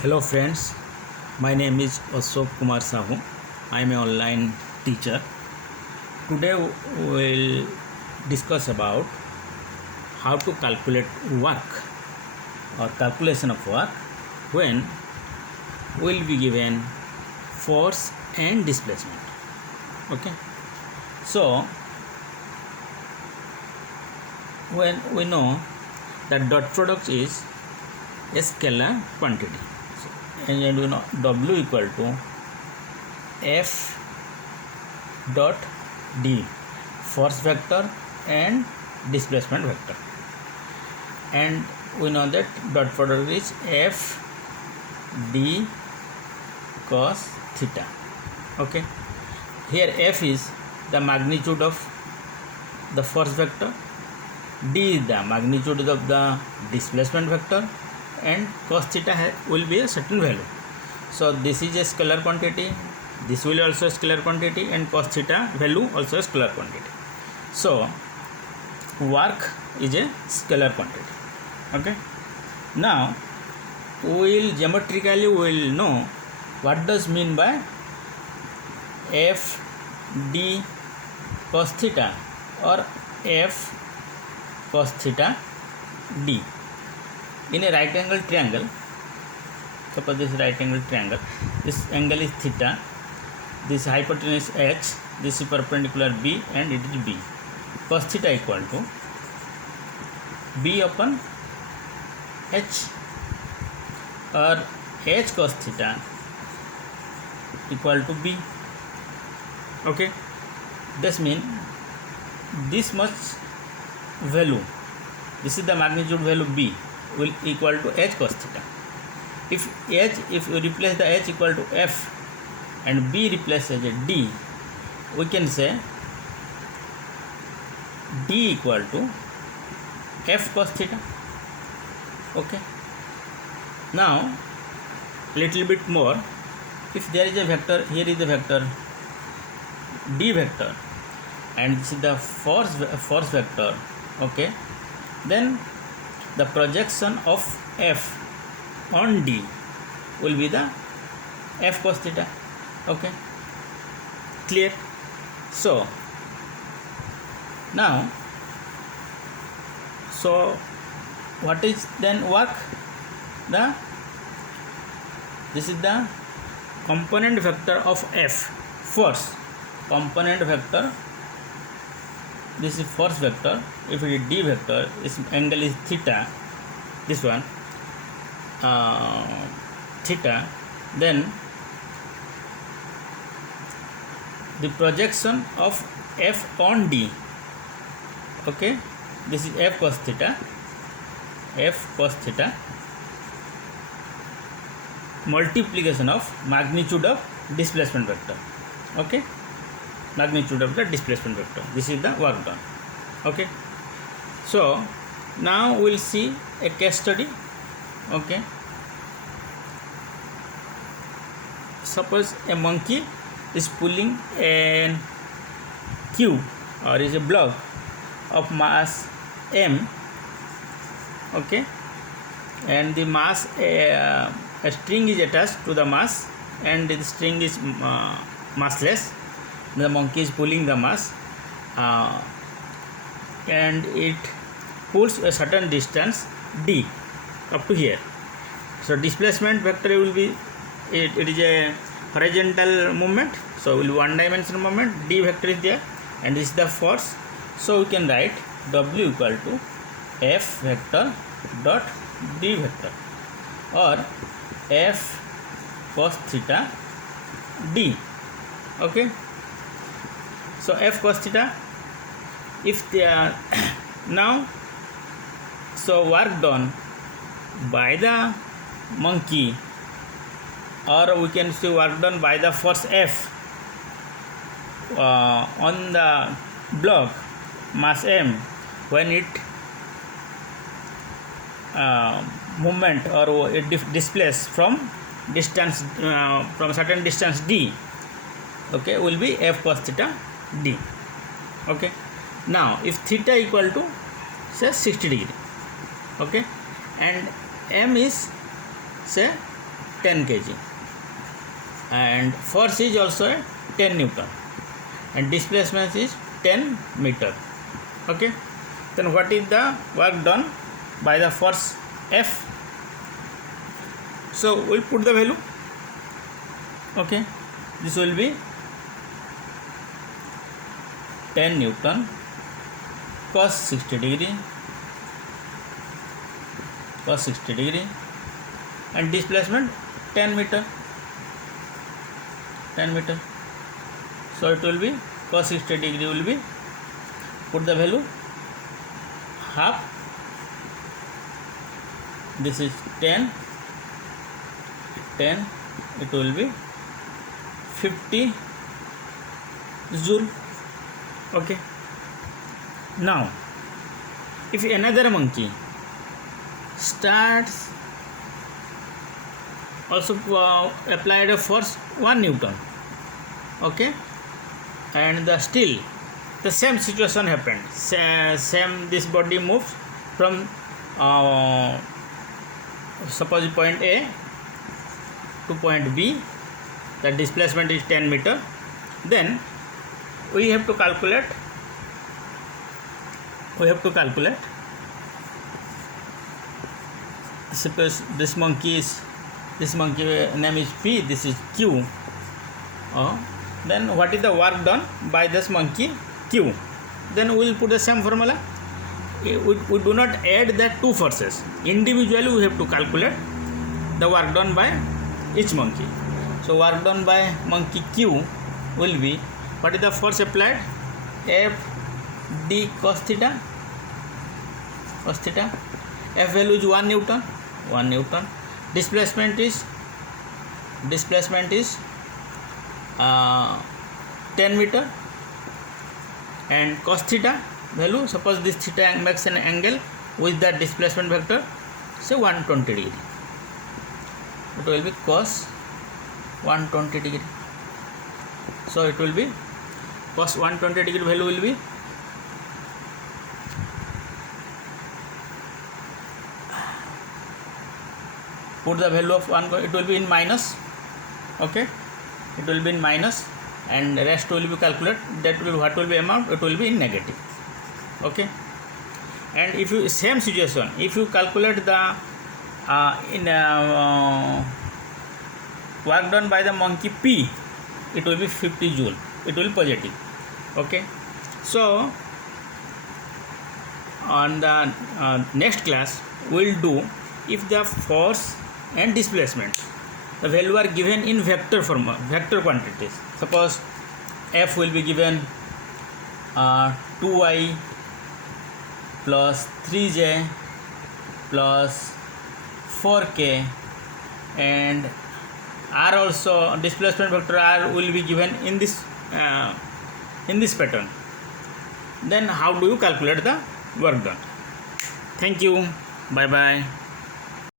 Hello friends, my name is Ashok Kumar Sahu. I am an online teacher. Today we will discuss about how to calculate work or calculation of work when will be given force and displacement. Okay. So when we know that dot product is a scalar quantity, and you know W equal to F dot D, force vector and displacement vector, and we know that dot product is F D cos theta. Okay, here F is the magnitude of the force vector, D is the magnitude of the displacement vector, and cos theta will be a certain value. So this is a scalar quantity, this will also a scalar quantity, and cos theta value also a scalar quantity. So work is a scalar quantity. Okay, now we will know what does mean by F D cos theta or F cos theta D. In a right angle triangle, suppose this right angle triangle, this angle is theta, this hypotenuse H, this is perpendicular B, and it is B. Cos theta equal to B upon H, or H cos theta equal to B. Okay, this means this much value, this is the magnitude value B, will equal to H cos theta. If we replace the H equal to F and B replaces as a D, we can say D equal to F cos theta. Okay, now little bit more, if there is a vector, here is the vector D vector, and this is the force vector. Okay, then the projection of F on D will be the F cos theta. Okay, clear? So now, so what is then work? This is the component vector of F, force component vector. This is force vector. If it is D vector, this angle is theta, this one theta, then the projection of F on D. Okay, this is F cos theta, multiplication of magnitude of displacement vector. Okay, magnitude of the displacement vector. This is the work done. Okay, so now we'll see a case study. Okay, suppose a monkey is pulling a cube or is a block of mass m. Okay, and the mass, a string is attached to the mass, and the string is massless. The monkey is pulling the mass, and it pulls a certain distance d up to here. So displacement vector will be, it is a horizontal movement, so will one dimensional movement, d vector is there, and this is the force. So we can write W equal to F vector dot D vector, or F cos theta D. Okay, so F cos theta, if they are now, so work done by the monkey, or we can see work done by the force F on the block mass m, when it movement or it displace from distance, from certain distance d. Okay, will be F cos theta D. Okay, now if theta equal to say 60 degree, okay, and m is say 10 kg and force is also 10 Newton and displacement is 10 meter. Okay, then what is the work done by the force F? So we'll put the value. Okay, this will be 10 Newton cos 60 degree and displacement 10 meter. So it will be cos 60 degree will be, put the value, half, this is 10, it will be 50 joule. Okay, now if another monkey starts also applied a force 1 Newton, okay, and still the same situation happened, same this body moves from suppose point A to point B, the displacement is 10 meter, then we have to calculate suppose this monkey name is P, this is Q, then what is the work done by this monkey Q? Then we will put the same formula. We do not add the two forces, individually we have to calculate the work done by each monkey. So work done by monkey Q will be, what is the force applied? F d cos theta. F value is 1 Newton. Displacement is 10 meter, and cos theta value, suppose this theta makes an angle with the displacement vector, say 120 degree. It will be cos 120 degree. So it will be cos 120 degree value will be, put the value of 1, it will be in minus. Okay, it will be in minus, and rest will be calculated. That will, what will be amount? It will be in negative. Okay, and if you, same situation, if you calculate the work done by the monkey P, it will be 50 joule. It will be positive. Okay, so on the next class we will do if the force and displacement, the value are given in vector form, vector quantities. Suppose F will be given 2y plus 3j plus 4k, and R also, displacement vector R will be given in this pattern. Then how do you calculate the work done? Thank you. Bye bye.